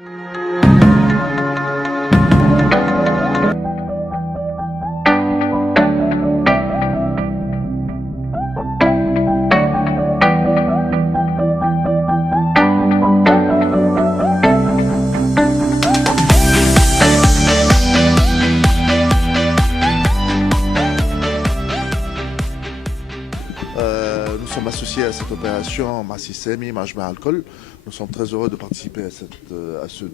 Nous sommes associés à cette opération Massi Sami, Majma Al-Kol. Nous sommes très heureux de participer à cette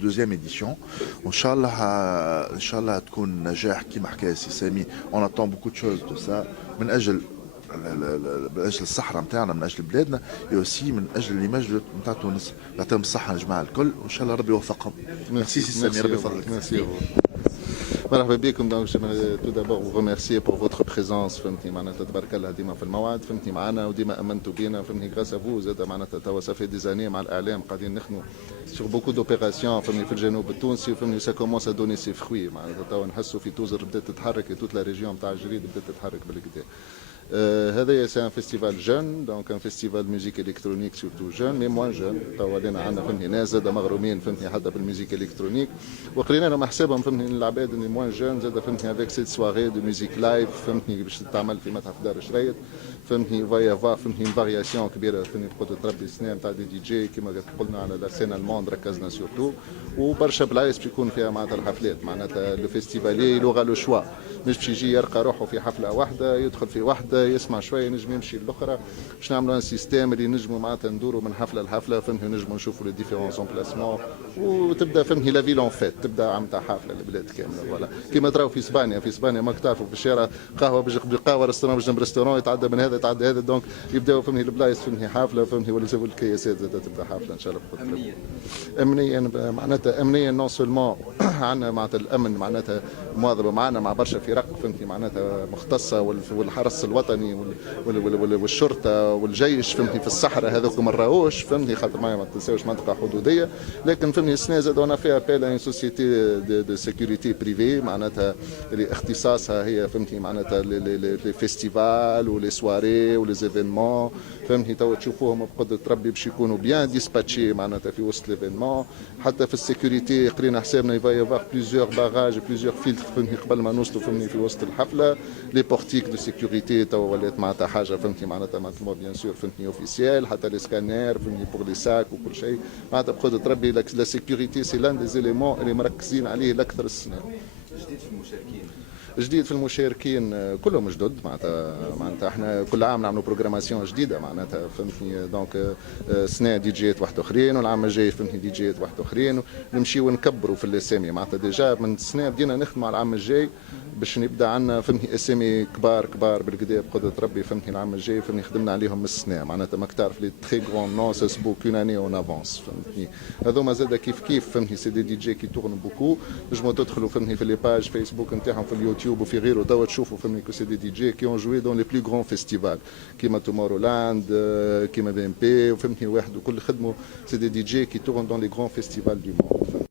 deuxième édition. Inch'Allah, تكون نجاح كما حكى سي سامي. On attend beaucoup de choses de ça. من أجل الصحراء نتاعنا، من اجل بلادنا، aussi من اجل الايماج نتاع تونس. يعطيهم الصحه الجماعه الكل، وان شاء الله ربي يوفقهم. ميرسي سي سامي، ربي يفضلك. مرحبا بكم. دونك j'aimerais tout d'abord vous remercier pour votre présence. فهمتني معناتها تبارك الله ديما في الموعد، فهمتني معنا وديما امنتوا بينا، فهمتني غراس افو زاد معناتها توا صافي دي زاني مع الاعلام قاعدين نخدموا sur beaucoup d'opérations فهمتني في الجنوب التونسي، وفهمتني سا كومونس ا دوني سي فروي. معناتها توا نحسوا في توزر بدات تتحرك، توت لا ريجيون نتاع الجريد بدات تتحرك بالكدا. هذايا سي ان فيستيفال جون، دونك ان فيستيفال ميوزيك الكترونيك سورتو جون مي موان جون. توا لينا عندنا فهمتني ناس زاد مغرومين فهمتني حتى بالميوزيك الكترونيك، وقرينا لهم حسابهم فهمتني العباد اللي موان جون زاد فهمتني افيك سيت سواري دو ميوزيك لايف فهمتني باش تعمل في متحف دار الشريط. فهمتني فايا فا فهمتني فارياسيون كبيره فهمتني تقدر تربي سنان تاع دي جي كيما قلنا على لا سين الموند ركزنا سورتو، وبرشا بلايص باش يكون فيها معناتها الحفلات. معناتها لو فيستيفالي لغه لو شوا، مش باش يجي يرقى روحه في حفله واحده يدخل في واحده يسمع شويه نجم يمشي الاخرى. باش نعملوا ان سيستيم اللي نجموا معناتها ندوروا من حفله لحفله فهمتني، نجموا نشوفوا لي ديفيرونس امبلاسمون، وتبدا فهمتني لا فيل اون فيت، تبدا عام تاع حفله البلاد كامله. فوالا كيما تراو في اسبانيا، في اسبانيا ماك تعرفوا في الشارع قهوه باش يقبل قهوه، ريستورون باش جنب ريستورون، يتعدى من هذا يتعدى هذا، دونك يبداو فهمني البلايص فهمني حفله فهمني، ولا يسووا الكياسات زاد تبدا حفله ان شاء الله. امنيا معناتها امنيا نون سولمون عندنا معناتها الامن معناتها مواظبه معنا مع برشا فرق فهمتني معناتها مختصه، والحرس الوطني والشرطه والجيش فهمتني في الصحراء هذوك ما راهوش فهمتني، خاطر ما تنساوش منطقه حدوديه. لكن فهمتني السنه زادونا فيها ابيل ان سوسيتي دو سيكوريتي بريفي معناتها اللي اختصاصها هي فهمتني معناتها لي فيستيفال ولي سواري ولي زيفينمون فهمتني. توا تشوفوهم بقدره ربي باش يكونوا بيان ديسباتشي معناتها في وسط ليفينمون. حتى في السيكوريتي قرينا حسابنا يفا يافوار بليزيور باراج بليزيور فيلتر فهمتني قبل ما نوصلوا فهمتني في وسط الحفله. لي بورتيك دو سيكوريتي توا ولات معناتها حاجه فهمتني معناتها مطلوبه بيان سور فهمتني اوفيسيال، حتى لي سكانير فهمتني بور لي ساك وكل شيء معناتها بقدره ربي. لا سيكوريتي سي لان دي زيليمون اللي مركزين عليه لاكثر السنه. جديد في المشاركين، جديد في المشاركين كلهم جدد معناتها احنا كل عام نعملوا بروغراماسيون جديده معناتها فهمتني. دونك سنه دي جيات واحد اخرين، والعام الجاي فهمتني دي جيات واحد اخرين، نمشيو نكبروا في الاسامي معناتها. ديجا من السنه بدينا نخدموا على العام الجاي باش نبدا عندنا فهمتني اسامي كبار بالكدا بقدره ربي فهمتني. العام الجاي فهمتني خدمنا عليهم من السنه معناتها ماك تعرف لي تري غران نون سا سبو كون اني اون افونس فهمتني. هذوما زاد كيف فهمتني سي دي جي كي تورن بوكو. نجموا تدخلوا فهمتني في لي باج فيسبوك نتاعهم في اليوتيوب وفي غيره، توا تشوفوا فهمتني كو سي دي جي كي اون جوي دون لي بلو غران فيستيفال كيما تومورو لاند كيما بي ام بي وفهمتني واحد، وكل خدموا سي دي جي كي تورن دون لي غران فيستيفال دو موند.